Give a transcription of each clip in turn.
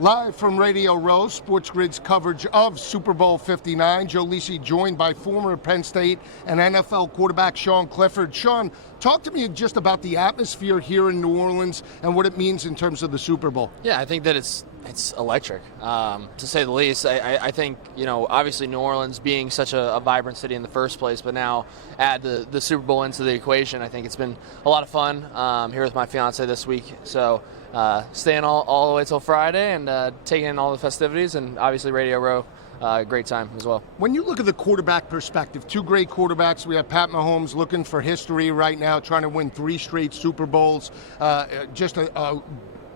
Live from Radio Row, SportsGrid's coverage of Super Bowl 59. Joe Lisi joined by former Penn State and NFL quarterback Sean Clifford. Sean, talk to me just about the atmosphere here in New Orleans and what it means in terms of the Super Bowl. Yeah, I think that it's electric, to say the least. I think, obviously New Orleans being such a vibrant city in the first place, but now add the Super Bowl into the equation. I think it's been a lot of fun here with my fiance this week. So staying all the way till Friday and taking in all the festivities, and obviously Radio Row, great time as well. When you look at the quarterback perspective, two great quarterbacks. We have Pat Mahomes looking for history right now, trying to win 3 straight Super Bowls. Just a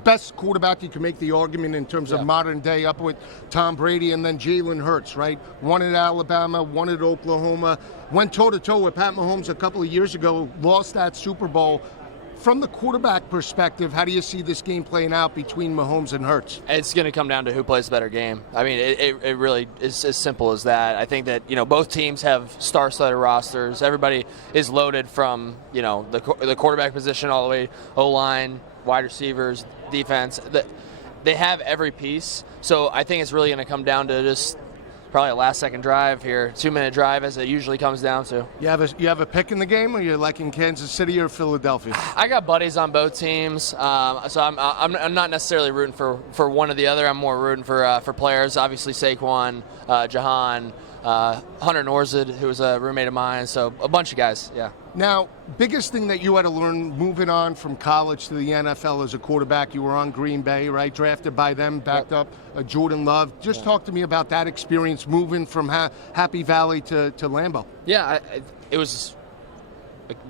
best quarterback, you can make the argument in terms of modern day, up with Tom Brady, and then Jalen Hurts, right? One at Alabama, one at Oklahoma. Went toe-to-toe with Pat Mahomes a couple of years ago, lost that Super Bowl. From the quarterback perspective, how do you see this game playing out between Mahomes and Hurts? It's going to come down to who plays the better game. I mean, it really is as simple as that. I think that, both teams have star-studded rosters. Everybody is loaded from, the quarterback position all the way O-line, wide receivers, defense. They have every piece. So I think it's really going to come down to just probably a last-second drive here, 2-minute drive, as it usually comes down to. You have a pick in the game, or you're like in Kansas City or Philadelphia? I got buddies on both teams, so I'm not necessarily rooting for one or the other. I'm more rooting for players. Obviously Saquon, Jahan, Hunter Norzid, who was a roommate of mine, so a bunch of guys, yeah. Now, biggest thing that you had to learn moving on from college to the NFL as a quarterback, you were on Green Bay, right? Drafted by them, backed up Jordan Love. Just talk to me about that experience moving from Happy Valley to Lambeau. Yeah, it was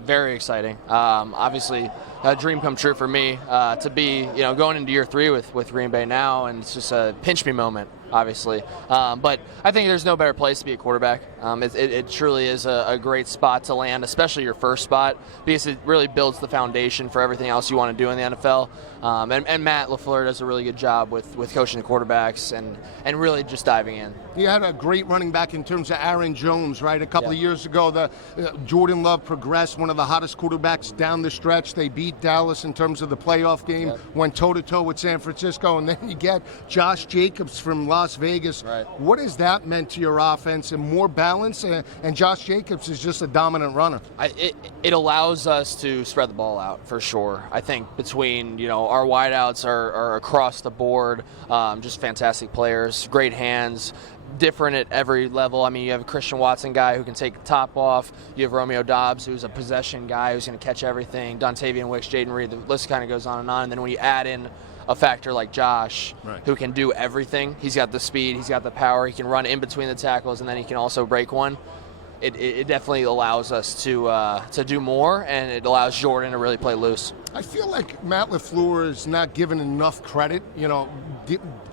very exciting. Obviously, a dream come true for me to be, going into year 3 with Green Bay now, and it's just a pinch me moment, obviously. But I think there's no better place to be a quarterback. It truly is a great spot to land, especially your first spot, because it really builds the foundation for everything else you want to do in the NFL. And Matt LaFleur does a really good job with coaching the quarterbacks and really just diving in. He had a great running back in terms of Aaron Jones, right? A couple of years ago, Jordan Love progressed, one of the hottest quarterbacks down the stretch. They beat Dallas in terms of the playoff game, went toe-to-toe with San Francisco, and then you get Josh Jacobs from Las Vegas. Right. What has that meant to your offense, and more balance? And Josh Jacobs is just a dominant runner. It allows us to spread the ball out, for sure. I think between, our wideouts are across the board, just fantastic players, great hands, different at every level. I mean, you have a Christian Watson guy who can take the top off. You have Romeo Doubs, who's a possession guy who's going to catch everything. Dontavian Wicks, Jaden Reed, the list kind of goes on. And then when you add in a factor like Josh, who can do everything, he's got the speed, he's got the power, he can run in between the tackles, and then he can also break one. It definitely allows us to do more, and it allows Jordan to really play loose. I feel like Matt LaFleur is not given enough credit,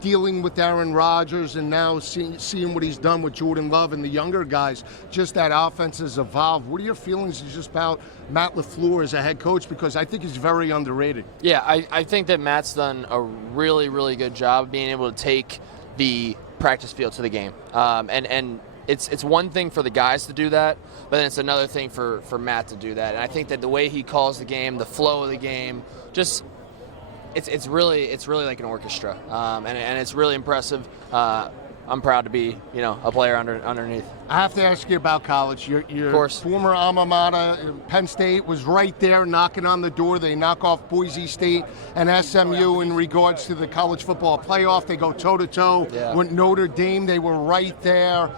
dealing with Aaron Rodgers and now seeing what he's done with Jordan Love and the younger guys. Just that offense has evolved. What are your feelings just about Matt LaFleur as a head coach? Because I think he's very underrated. Yeah, I think that Matt's done a really, really good job of being able to take the practice field to the game. And it's one thing for the guys to do that, but then it's another thing for Matt to do that. And I think that the way he calls the game, the flow of the game, just it's really like an orchestra, and it's really impressive. I'm proud to be a player underneath. I have to ask you about college. Your former alma mater, Penn State, was right there knocking on the door. They knock off Boise State and SMU in regards to the college football playoff. They go toe-to-toe with Notre Dame. They were right there.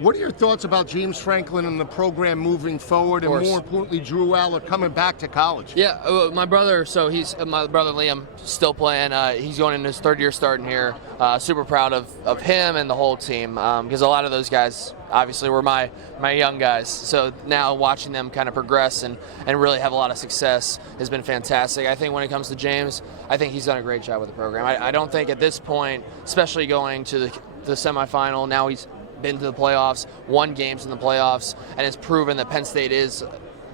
What are your thoughts about James Franklin and the program moving forward, and more importantly, Drew Aller coming back to college? Yeah, my brother Liam, still playing. He's going in his 3rd year starting here. Super proud of him and the whole team, because a lot of those guys obviously were my young guys. So now watching them kind of progress and really have a lot of success has been fantastic. I think when it comes to James, I think he's done a great job with the program. I don't think at this point, especially going to the semifinal, now he's been to the playoffs, won games in the playoffs, and has proven that Penn State is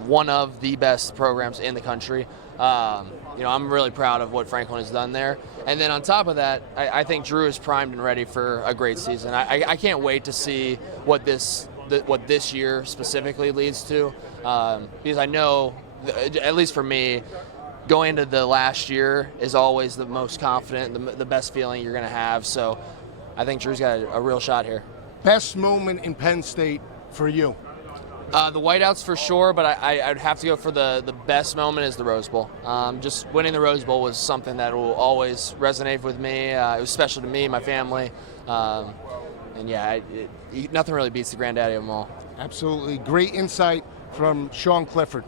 one of the best programs in the country. I'm really proud of what Franklin has done there. And then on top of that, I think Drew is primed and ready for a great season. I can't wait to see what this year specifically leads to, because I know, at least for me, going into the last year is always the most confident, the best feeling you're going to have. So I think Drew's got a real shot here. Best moment in Penn State for you? The whiteouts for sure, but I'd have to go for the best moment is the Rose Bowl. Just winning the Rose Bowl was something that will always resonate with me. It was special to me, my family, and yeah, nothing really beats the granddaddy of them all. Absolutely. Great insight from Sean Clifford.